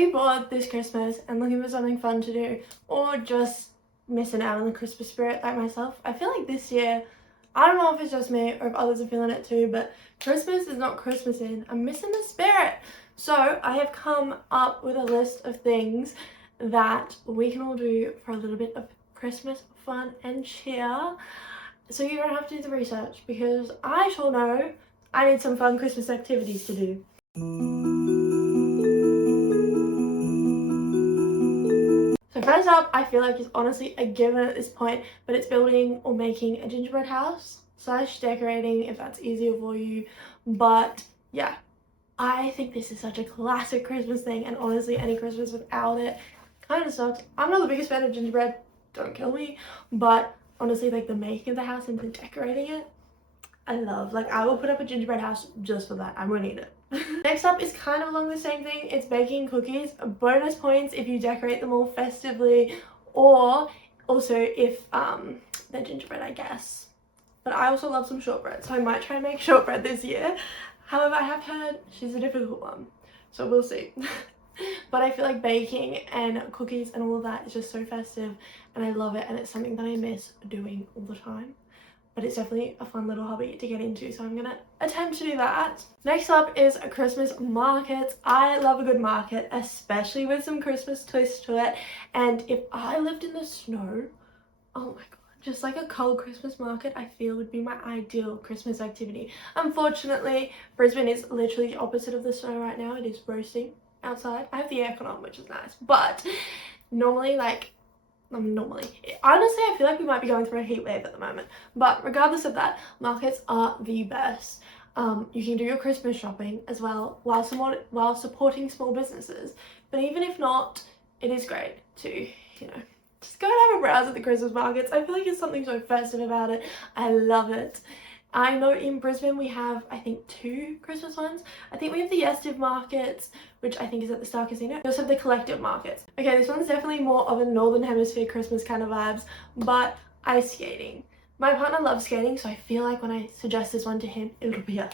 you bored this Christmas and looking for something fun to do, or just missing out on the Christmas spirit like myself? I feel like this year, I don't know if it's just me or if others are feeling it too, but Christmas is not Christmasing. I'm missing the spirit. So I have come up with a list of things that we can all do for a little bit of Christmas fun and cheer. So you don't have to do the research, because I sure know I need some fun Christmas activities to do. So first up, I feel like it's honestly a given at this point, but it's building or making a gingerbread house / decorating if that's easier for you. But yeah, I think this is such a classic Christmas thing, and honestly any Christmas without it kind of sucks. I'm not the biggest fan of gingerbread, don't kill me, but honestly, like the making of the house and the decorating it, I love. Like, I will put up a gingerbread house just for that. I'm gonna need it. Next up is kind of along the same thing. It's baking cookies. Bonus points if you decorate them all festively, or also if they're gingerbread, I guess. But I also love some shortbread, so I might try and make shortbread this year. However, I have heard she's a difficult one, so we'll see. But I feel like baking and cookies and all of that is just so festive, and I love it, and it's something that I miss doing all the time. But it's definitely a fun little hobby to get into, so I'm gonna attempt to do that. Next up is Christmas markets. I love a good market, especially with some Christmas twist to it. And if I lived in the snow, oh my god, just like a cold Christmas market, I feel would be my ideal Christmas activity. Unfortunately, Brisbane is literally the opposite of the snow right now. It is roasting outside. I have the aircon on, which is nice, but normally, honestly, I feel like we might be going through a heat wave at the moment. But regardless of that, markets are the best. You can do your Christmas shopping as well while supporting small businesses. But even if not, it is great to, just go and have a browse at the Christmas markets. I feel like there's something so festive about it. I love it. I know in Brisbane we have, I think, 2 Christmas ones. I think we have the festive markets, which I think is at the Star Casino. We also have the collective markets. Okay, this one's definitely more of a Northern Hemisphere Christmas kind of vibes, but ice skating. My partner loves skating, so I feel like when I suggest this one to him, it'll be a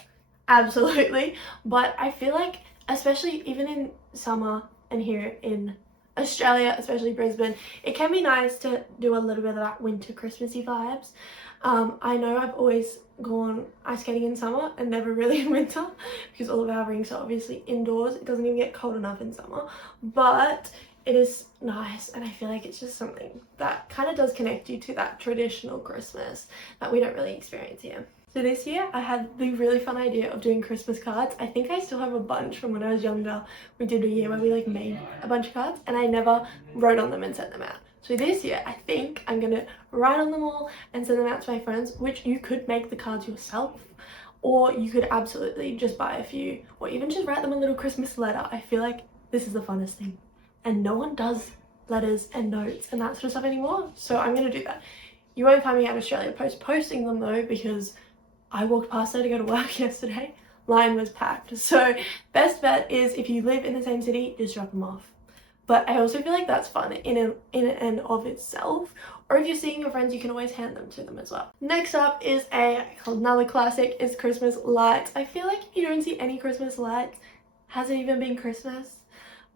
absolutely. But I feel like, especially even in summer and here in Australia, especially Brisbane, it can be nice to do a little bit of that winter Christmassy vibes. I know I've always gone ice skating in summer and never really in winter, because all of our rinks are obviously indoors. It doesn't even get cold enough in summer, but it is nice, and I feel like it's just something that kind of does connect you to that traditional Christmas that we don't really experience here. So this year I had the really fun idea of doing Christmas cards. I think I still have a bunch from when I was younger. We did a year where we made a bunch of cards, and I never wrote on them and sent them out. So this year, I think I'm gonna write on them all and send them out to my friends, which you could make the cards yourself, or you could absolutely just buy a few, or even just write them a little Christmas letter. I feel like this is the funnest thing, and no one does letters and notes and that sort of stuff anymore, so I'm gonna do that. You won't find me out of Australia posting them though, because I walked past there to go to work yesterday. Line was packed. So best bet is if you live in the same city, just drop them off. But I also feel like that's fun in and of itself. Or if you're seeing your friends, you can always hand them to them as well. Next up is another classic, is Christmas lights. I feel like if you don't see any Christmas lights, has it even been Christmas?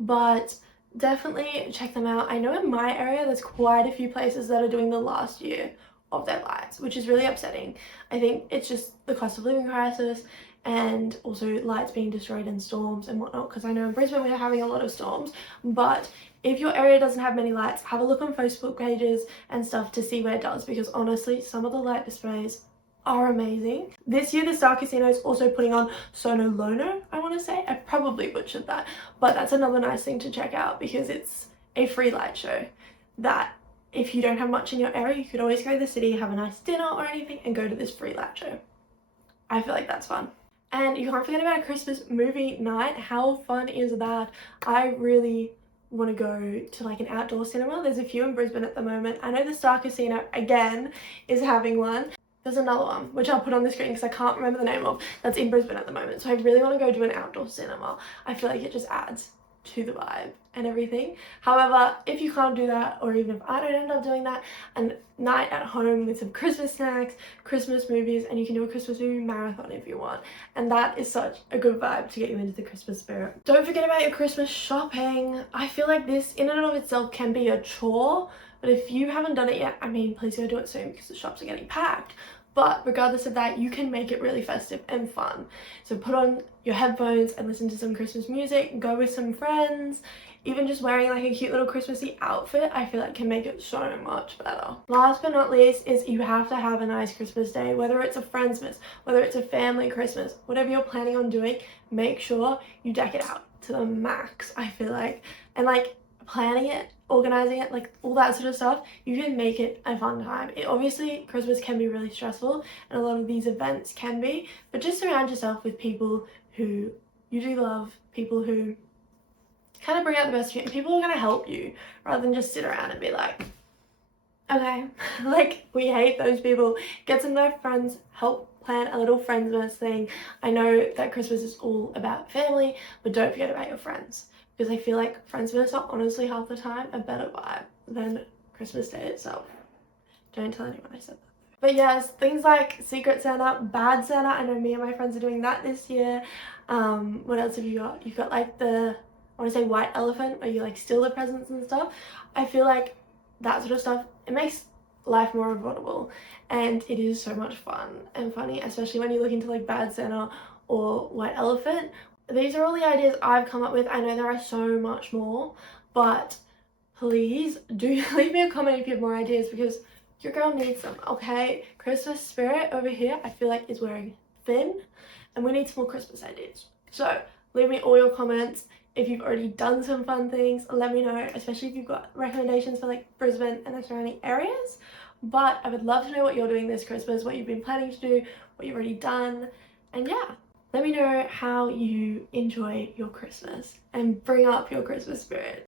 But definitely check them out. I know in my area there's quite a few places that are doing the last year of their lights, which is really upsetting. I think it's just the cost of living crisis, and also lights being destroyed in storms and whatnot, because I know in Brisbane we're having a lot of storms. But if your area doesn't have many lights, have a look on Facebook pages and stuff to see where it does, because honestly some of the light displays are amazing. This year the Star Casino is also putting on Sono Lono, I want to say. I probably butchered that, but that's another nice thing to check out, because it's a free light show that if you don't have much in your area, you could always go to the city, have a nice dinner or anything, and go to this free light show. I feel like that's fun. And you can't forget about a Christmas movie night. How fun is that? I really want to go to an outdoor cinema. There's a few in Brisbane at the moment. I know the Star Casino, again, is having one. There's another one, which I'll put on the screen because I can't remember the name of, that's in Brisbane at the moment. So I really want to go do an outdoor cinema. I feel like it just adds to the vibe and everything. However, if you can't do that, or even if I don't end up doing that, a night at home with some Christmas snacks, Christmas movies, and you can do a Christmas movie marathon if you want. And that is such a good vibe to get you into the Christmas spirit. Don't forget about your Christmas shopping. I feel like this in and of itself can be a chore, but if you haven't done it yet, I mean, please go do it soon because the shops are getting packed. But regardless of that, you can make it really festive and fun. So put on your headphones and listen to some Christmas music, go with some friends. Even just wearing like a cute little Christmassy outfit, I feel like can make it so much better. Last but not least is you have to have a nice Christmas day, whether it's a Friendsmas, whether it's a family Christmas, whatever you're planning on doing, make sure you deck it out to the max, I feel like. And like planning it, organizing it, like all that sort of stuff, you can make it a fun time. Obviously, Christmas can be really stressful and a lot of these events can be, but just surround yourself with people who you do love, people who kind of bring out the best in you, and people who are going to help you rather than just sit around and be like, okay. Like, we hate those people. Get some of their friends, help plan a little Friendsmas thing. I know that Christmas is all about family, but don't forget about your friends, because I feel like Friendsmas are honestly half the time a better vibe than Christmas Day itself. Don't tell anyone I said that. But yes, things like Secret Santa, Bad Santa, I know me and my friends are doing that this year. What else have you got? You've got like the, I want to say white elephant, where you like steal the presents and stuff. I feel like that sort of stuff, it makes life more affordable, and it is so much fun and funny, especially when you look into like Bad Santa or White Elephant. These are all the ideas I've come up with. I know there are so much more, but please do leave me a comment if you have more ideas, because your girl needs them, okay? Christmas spirit over here, I feel like, is wearing thin, and we need some more Christmas ideas. So leave me all your comments. If you've already done some fun things, let me know, especially if you've got recommendations for like Brisbane and the surrounding areas. But I would love to know what you're doing this Christmas, what you've been planning to do, what you've already done. And yeah, let me know how you enjoy your Christmas and bring up your Christmas spirit.